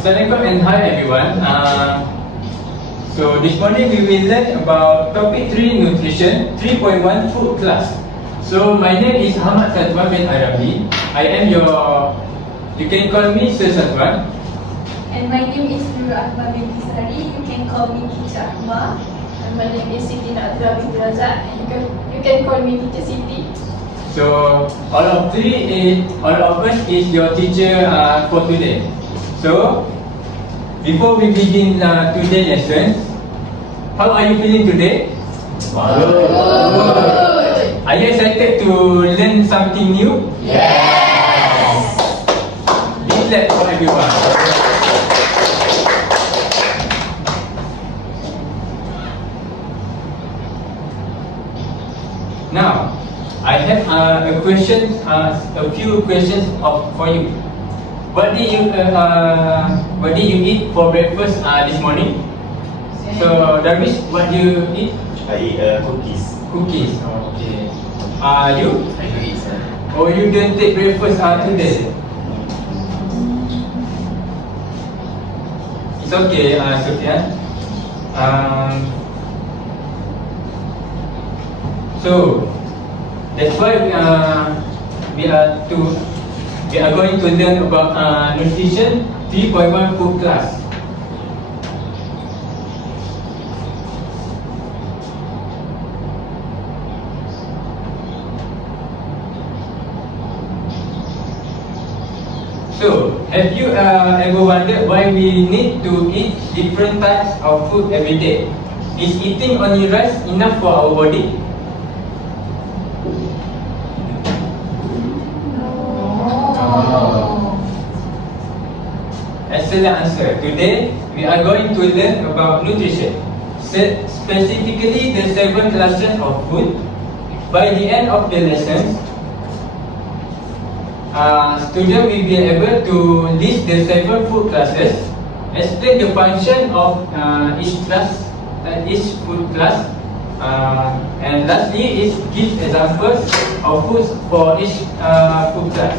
Assalamualaikum and hi everyone. So this morning we will learn about topic 3 nutrition 3.1 food class. So my name is Ahmad Satwan bin Arabi. I am you can call me Sir Satwan. And my name is Nurul Akbar binti Sari. You can call me Teacher Akbar. And my name is Siti Nadra binti Razak. And you can call me Teacher Siti. So all of us is your teacher for today. So before we begin today's lesson, how are you feeling today? Good. Are you excited to learn something new? Yes. Big clap for everyone. Now, I have a few questions for you. What did you eat for breakfast this morning? So, Darwish, what do you eat? I eat cookies. Cookies. Okay. You? I do eat, sir. Or you don't take breakfast today? It's okay, Sufyan. So that's why we are going to learn about nutrition 3.1 food class. So, have you ever wondered why we need to eat different types of food every day? Is eating only rice enough for our body? Excellent answer. Today, we are going to learn about nutrition, specifically the 7 classes of food. By the end of the lesson, students will be able to list the 7 food classes, explain the function of each food class, and lastly is give examples of foods for each food class.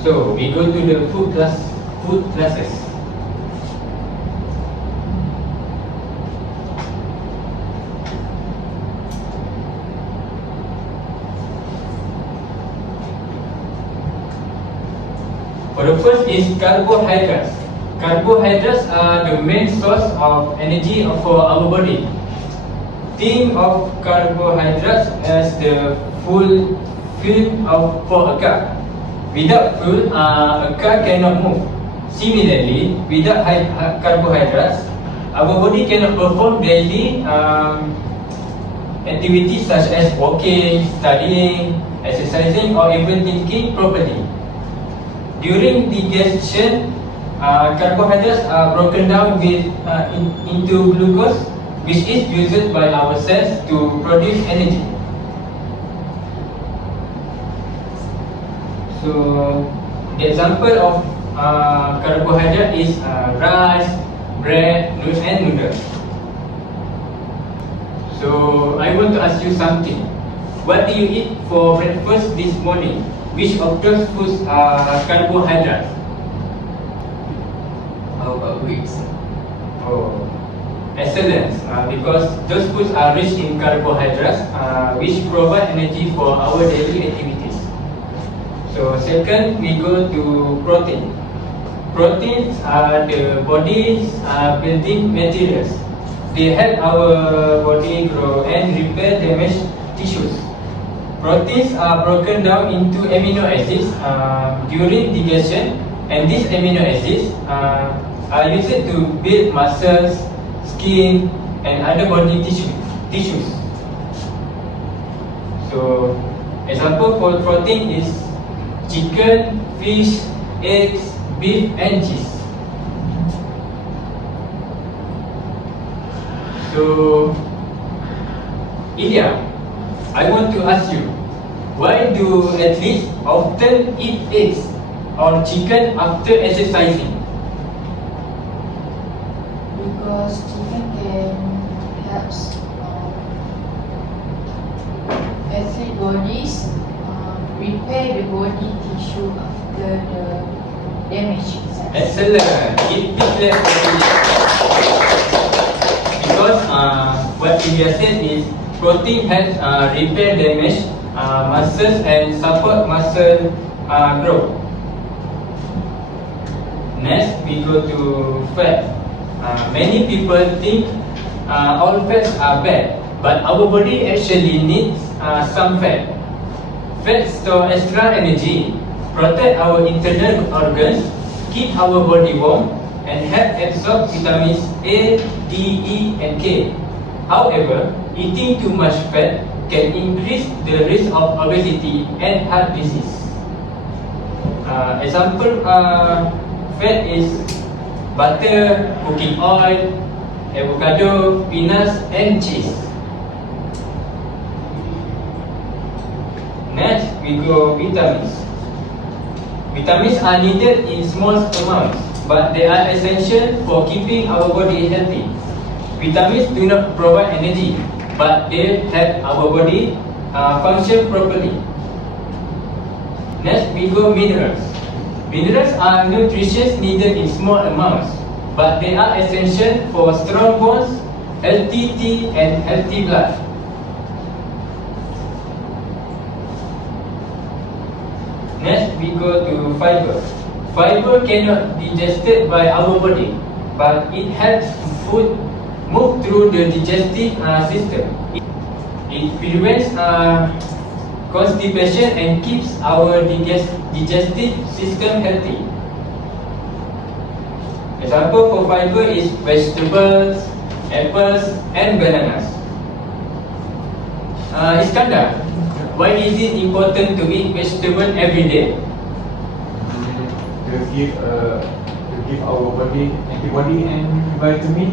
So we go to the food classes. For the first is carbohydrates. Carbohydrates are the main source of energy for our body. Think of carbohydrates as the fuel for a car. Without fuel, a car cannot move. Similarly, without carbohydrates, our body cannot perform daily activities such as walking, studying, exercising, or even thinking properly. During digestion, carbohydrates are broken down into glucose, which is used by our cells to produce energy. So, the example of carbohydrate is rice, bread, and noodles. So, I want to ask you something. What do you eat for breakfast this morning? Which of those foods are carbohydrates? How about wheat? Oh, excellent. Because those foods are rich in carbohydrates, which provide energy for our daily activities. So second, we go to protein. Proteins are the body's building materials. They help our body grow and repair damaged tissues. Proteins are broken down into amino acids during digestion, and these amino acids are used to build muscles, skin, and other body tissues. So, example for protein is chicken, fish, eggs, beef, and cheese. So, Ilya, I want to ask you, why do athletes often eat eggs or chicken after exercising? Because chicken can help Acid bodies repair the body tissue after the damage. Excellent. It is because what we have said is protein helps repair damage muscles and support muscle growth. Next, we go to fat. Many people think all fats are bad, but our body actually needs some fat. Fats store extra energy, protect our internal organs, keep our body warm, and help absorb vitamins A, D, E, and K. However, eating too much fat can increase the risk of obesity and heart disease. Example, fat is butter, cooking oil, avocado, peanuts, and cheese. Next, we go vitamins. Vitamins are needed in small amounts, but they are essential for keeping our body healthy. Vitamins do not provide energy, but they help our body function properly. Next, we go minerals. Minerals are nutrition needed in small amounts, but they are essential for strong bones, healthy teeth, and healthy blood. Next, we go to fiber. Fiber cannot be digested by our body, but it helps food move through the digestive system. It prevents constipation and keeps our digestive system healthy. Example for fiber is vegetables, apples, and bananas. Iskandar, why is it important to eat vegetable every day? To give our body antibody and vitamin.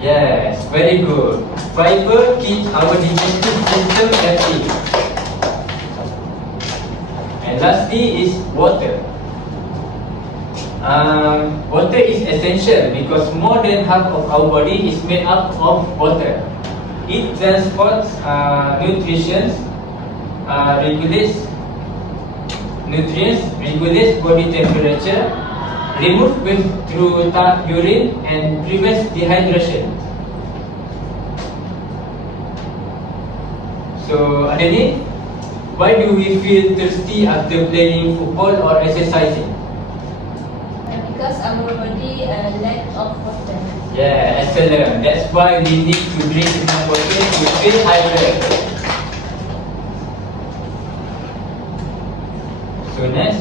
Yes, very good. Fiber keeps our digestive system healthy. And lastly is water. Water is essential because more than half of our body is made up of water. It transports nutrients, regulates nutrients, regulates body temperature, removes waste through urine, and prevents dehydration. So, Adeni, why do we feel thirsty after playing football or exercising? Because our body lack of water. Yeah, excellent. That's why we need to drink enough water to feel hydrated. So next,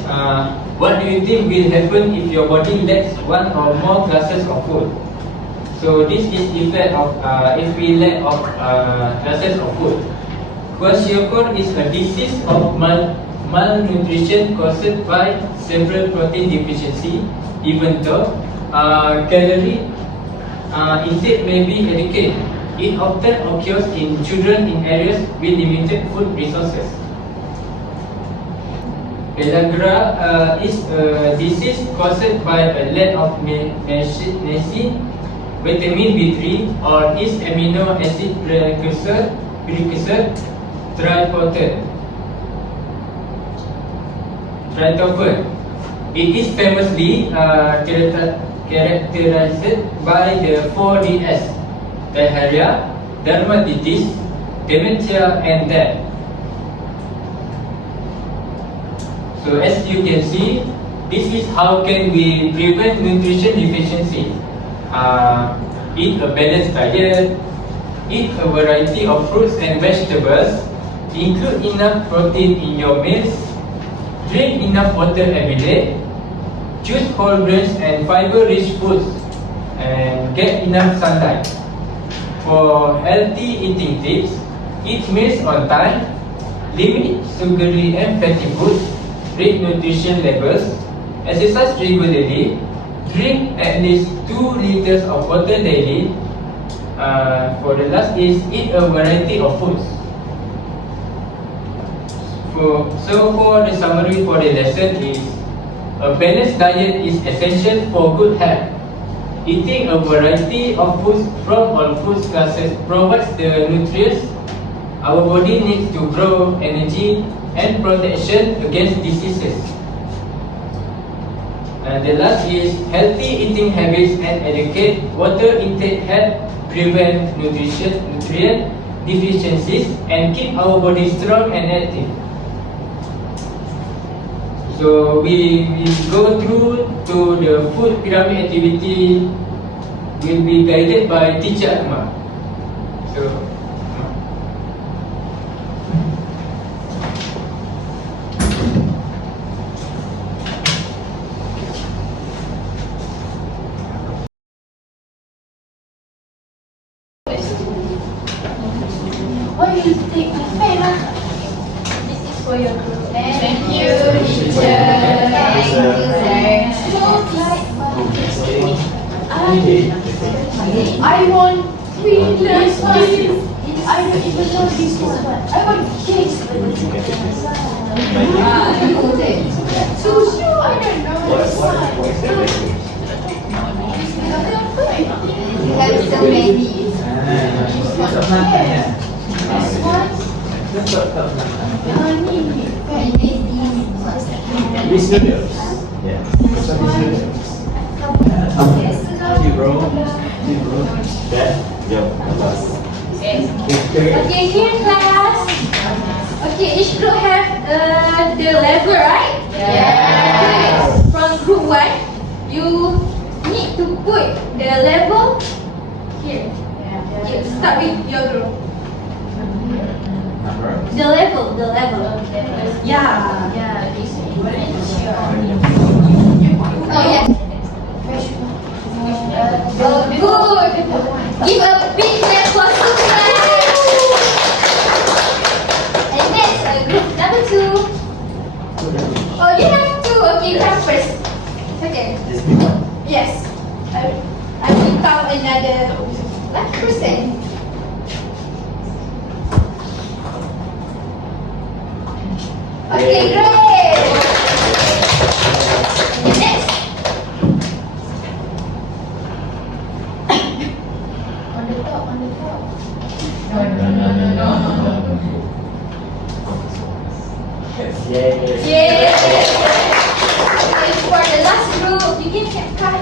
what do you think will happen if your body lacks one or more glasses of food? So this is effect of if we lack of glasses of food. Kwashiorkor is a disease of malnutrition caused by several protein deficiency. Even though calorie intake may be adequate, it often occurs in children in areas with limited food resources. Pellagra is a disease caused by a lack of niacin, vitamin B3, or its amino acid precursor tryptophan. It is famously characterized by the 4Ds: diarrhea, dermatitis, dementia, and death. So as you can see, this is how can we prevent nutrition deficiency. Eat a balanced diet, eat a variety of fruits and vegetables, include enough protein in your meals, drink enough water every day, choose whole grains and fiber-rich foods, and get enough sunlight. For healthy eating tips, eat meals on time, limit sugary and fatty foods, read nutrition labels, exercise regularly, drink at least 2 liters of water daily. For the last is eat a variety of foods. So for the summary for the lesson is a balanced diet is essential for good health. Eating a variety of foods from all food classes provides the nutrients our body needs to grow energy and protection against diseases. And the last is healthy eating habits and educate water intake help prevent nutrient deficiencies and keep our body strong and active. So we go through to the food pyramid activity will be guided by teacher Akmal. So Oh, you take my pen lah. This is for your group. Thank you, teacher. Thank you, sir. I want three less ones. I don't even know this one. I want cakes. Sushi, I don't know this one. You have so many. Yeah. This one. These noodles. Yeah. Some noodles. See, bro. That? Yeah. Okay, here class. Okay, each group have the level, right? Yes. From group 1, you need to put the level here. You start with your group. Number? The level. Yeah. Yeah, this is your. Oh yeah. Good. Give a big clap for Sukra. And next, group number 2. Oh, you have to. Okay, come first. Okay. Just pick one. Yes. I will count another 1%. Okay, great. Next. On the top. Yes. Yes. Okay, for the last group, you can come.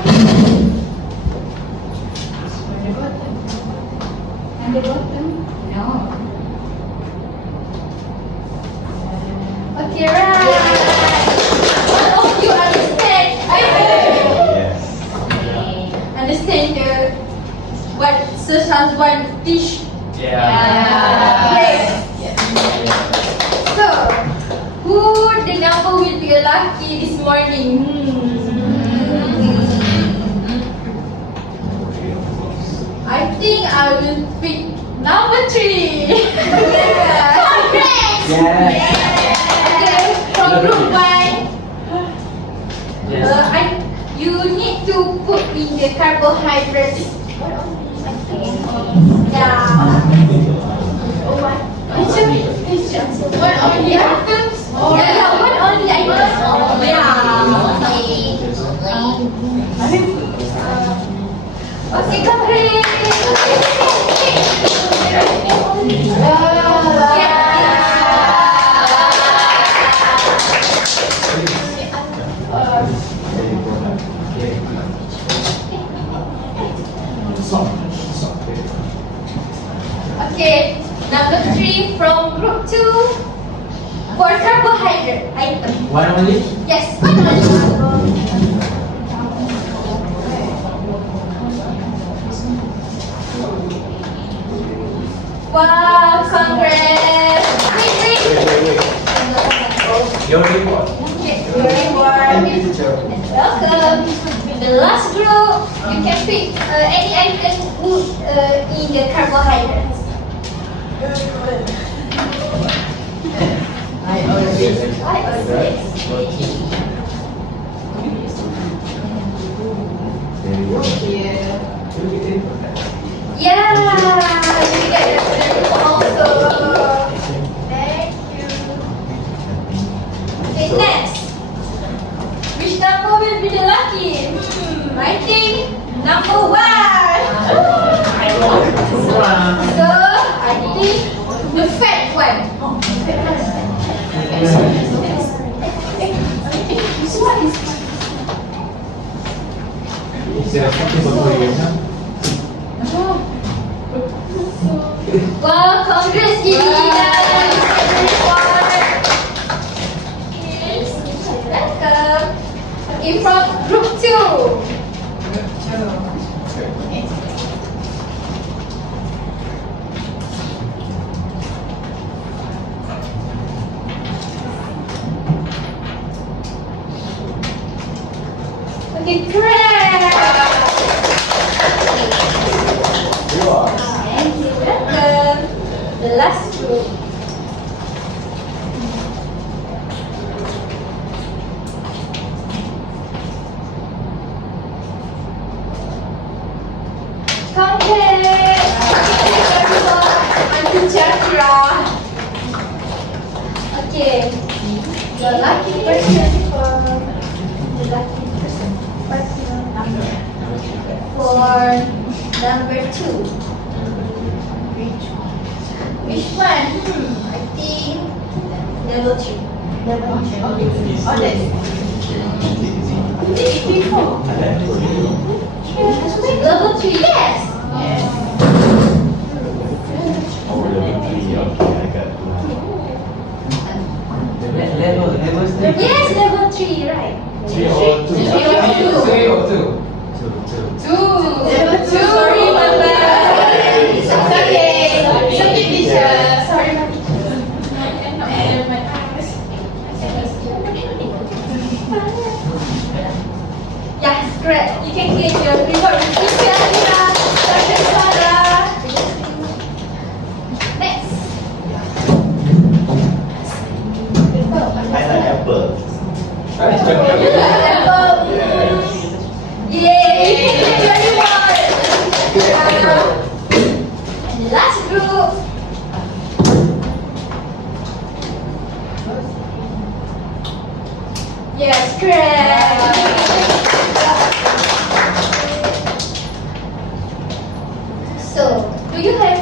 On the bottom? No. Okay, right. One of you understand. Yes. Understand what Sir Shazwan teach. Great. So, who the number will be lucky this morning? I think I will pick number 3. Congrats! Okay, from group 1, you need to put in the carbohydrates. Yeah. One only items? Yeah, one only items. Yeah. Okay, Okay, number 3 from group 2 for carbohydrate item. one only. Yes, one only. Wow, congrats! Wait. Your report. Okay, very warm. Welcome. The last group, you can pick any item in the carbohydrates. I always. Yeah, you get the also. Thank you. Okay, next. Which number will be the lucky? I think number 1. So, I think the fat one. Is there something about you? Wow, congrats, Gigi. Welcome. Okay, from group 2. Okay, correct. You are. Thank you. Welcome. The last group. Congrats! Auntie Chakra. Okay. The lucky person the lucky person for number 2. Which one? I think level 3. Level 3. Oh, that's level 3, yes! Oh, level 3. Okay, I got two. Yes, level 3, right? 3 or 2? 3 or 2. 3 or 2? 2. Level 2. Sorry, Mama. It's okay. It's okay, teacher. Sorry, Mama. Yes, correct. You can get your reward with teacher. Dr. Sarah. Next. I like apple. Level. Yay! You can get your reward. And the last group. Yes, correct. So, do you have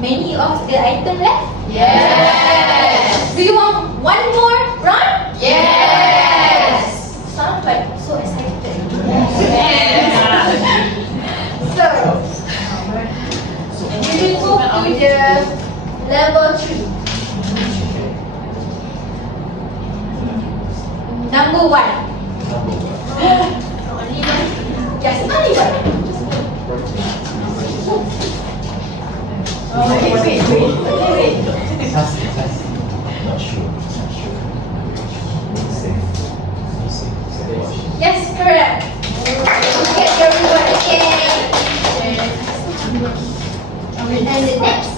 many of the item left? Yes. Do you want one more round? Yes. Sound like so excited. So, we will go to the level 3. Number 1. Yes, only one. Oh, wait. Not sure. Yes, correct. You get your reward again. And the next.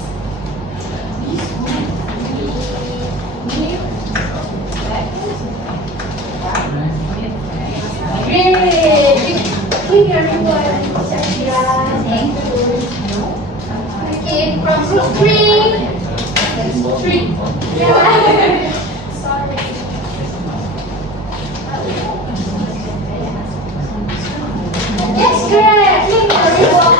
Great. Give your reward, Shakira. Thank you. Okay, from group 3. 3. Yeah. Sorry. Yes, correct. Give your reward.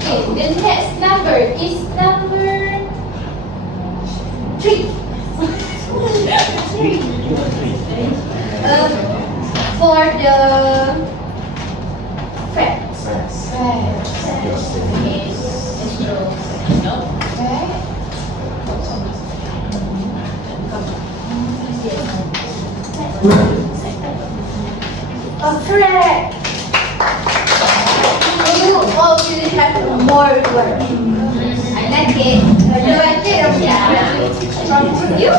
Okay, the next number is number 3. 3. For the facts. Oh, correct. You all will have more work. I like it. You like it? Yeah. From you?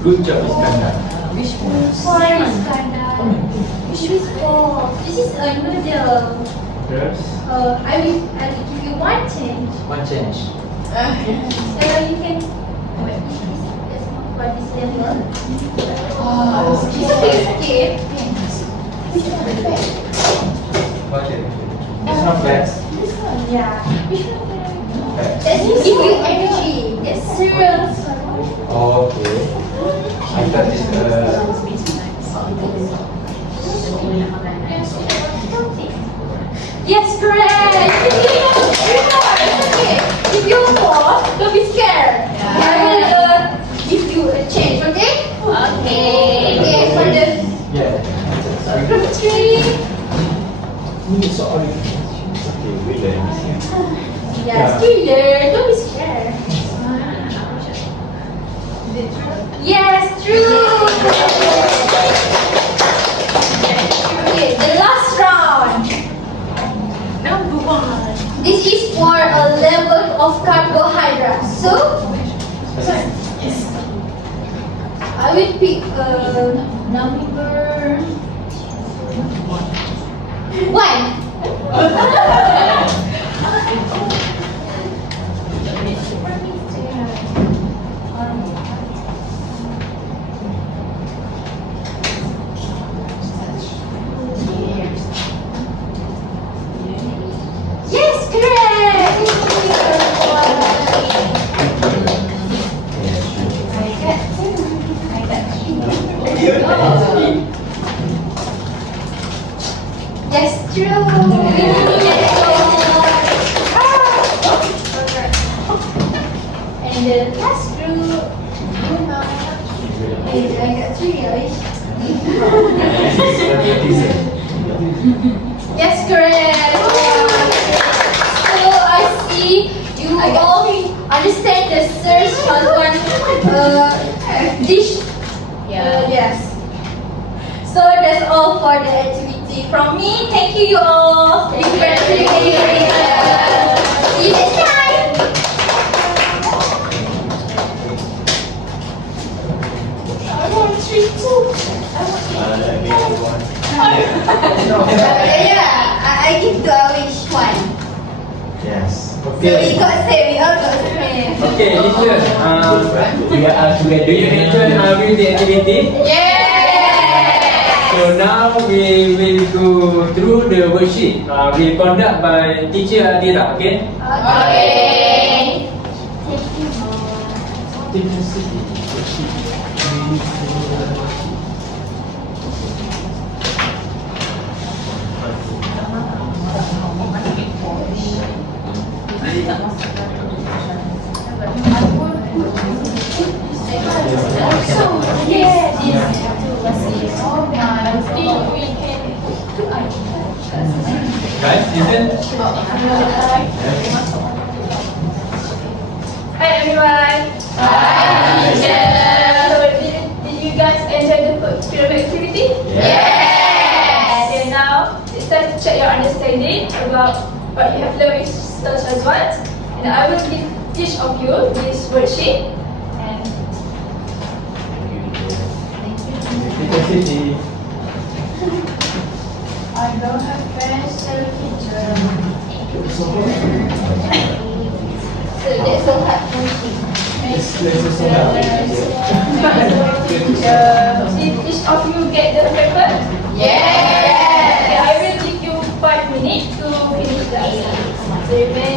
Good job, Iskandar. Sorry, Iskandar. Which is this is a noodle. Yes. I will give you one change. One change. So you can. Wait, this is for this level. It's okay. Which one? Okay. It's not bad. This one, yeah. Which one? Bad. That give you energy. That's cereal. Okay. I thought it's Yes, correct. Okay. If you fall, don't be scared. I will give you a change, okay? Okay. Okay, for the group 3. Okay, we learn this here. Yes, we learn. Don't be scared. Yes, true. Okay, the last round. Number 1. This is for a level of carbohydrates. So, Yes. I will pick number 1. Yes, correct. Yes, true. And the last group. I got 3, right? Yes, correct. So I see you all understand the search one dish. Yes. So that's all for the activity from me. Thank you all. Thank you very much. See you next time. I want 3 too. I give to Awish 1. Yes. So we got same. We all got same. Okay, listen. We are together. Do you enjoy with the activity? Yeah. So now we will go through the worksheet. We conduct by teacher Adira. Okay? Okay. Guys, listen. Hi everyone. Hi, teacher. So did you guys enjoy the pyramid activity? Yes. Okay, now it's time to check your understanding about what you have learned with Stars One. And I will give each of you this worksheet. And I don't have pencil, teacher. So that's so hard for me. did each of you get the paper? Okay, I will give you 5 minutes to finish the assignment. So you may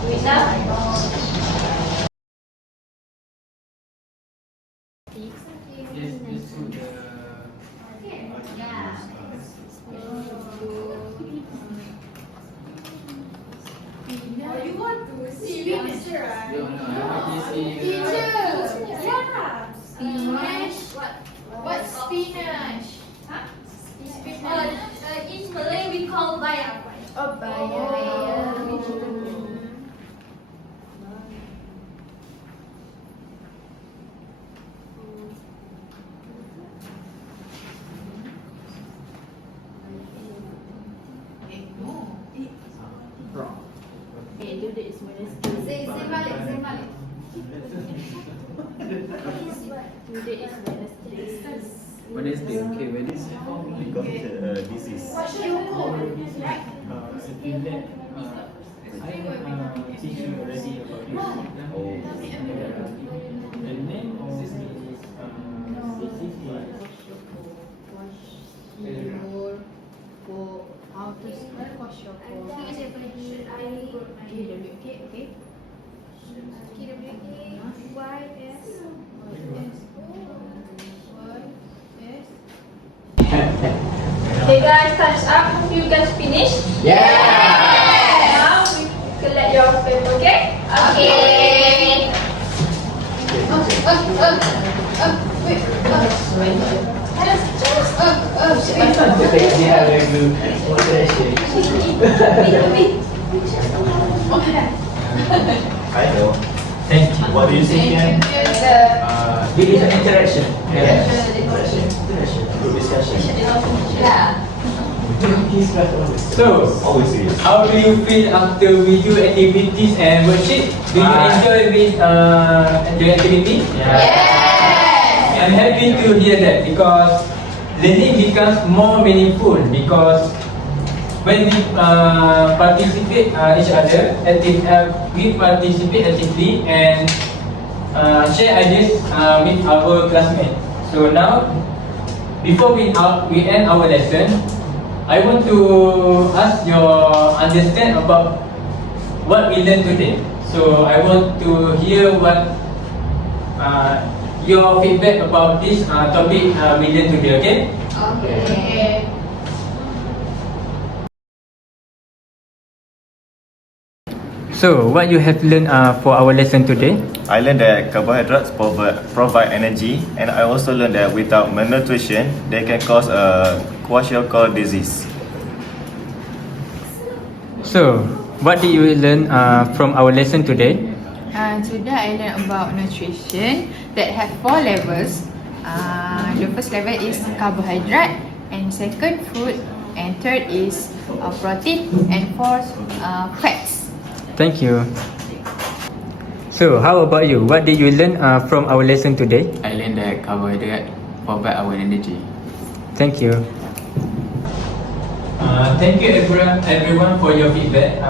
do it now. You want to see picture, right? Teacher. Yeah. Spinach. What spinach? Huh? Spinach. In Malay we call bayam. Oh, bayam. Say balik, say balik. Wednesday, okay, Wednesday. Because this is What should you call? Teaching already about this. oh, The name of this is How to spell kwashiorkor? Okay. KWAYS. Okay guys, time's up. Hope you guys finished. Now we collect your paper, okay? Okay. I know. Thank you. What do you think, Ken? It is an interaction. Yes. Interaction. Good discussion. Yeah. So, Always is. how do you feel after we do activities and worksheet? Do you enjoy with the activity? Yes. I'm happy to hear that because learning becomes more meaningful because when we participate each other, we participate actively and share ideas with our classmates. So now, before we end our lesson, I want to ask your understand about what we learned today. So I want to hear what your feedback about this topic we learned today. Okay? Okay. So what you have learned for our lesson today? I learned that carbohydrates provide energy, and I also learned that without malnutrition, they can cause a kwashiorkor disease. So what did you learn from our lesson today? Today I learned about nutrition that have 4 levels. The first level is carbohydrate, and second food, and third is protein, and fourth fats. Thank you. So how about you? What did you learn from our lesson today? I learned that carbohydrate provide our energy. Thank you. Thank you everyone for your feedback.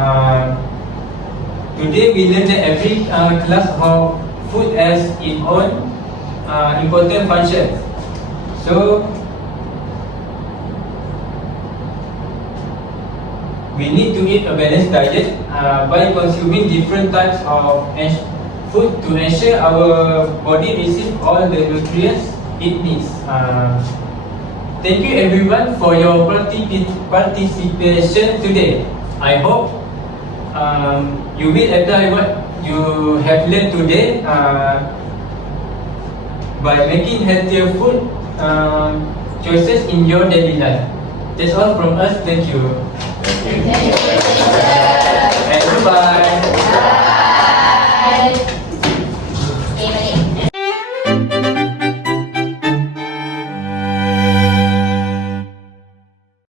Today we learned that every class how food has its own important function. So we need to eat a balanced diet by consuming different types of food to ensure our body receives all the nutrients it needs. Thank you everyone for your participation today. I hope you will apply what you have learned today by making healthier food choices in your daily life. That's all from us. Thank you. Thank you. And goodbye. Bye.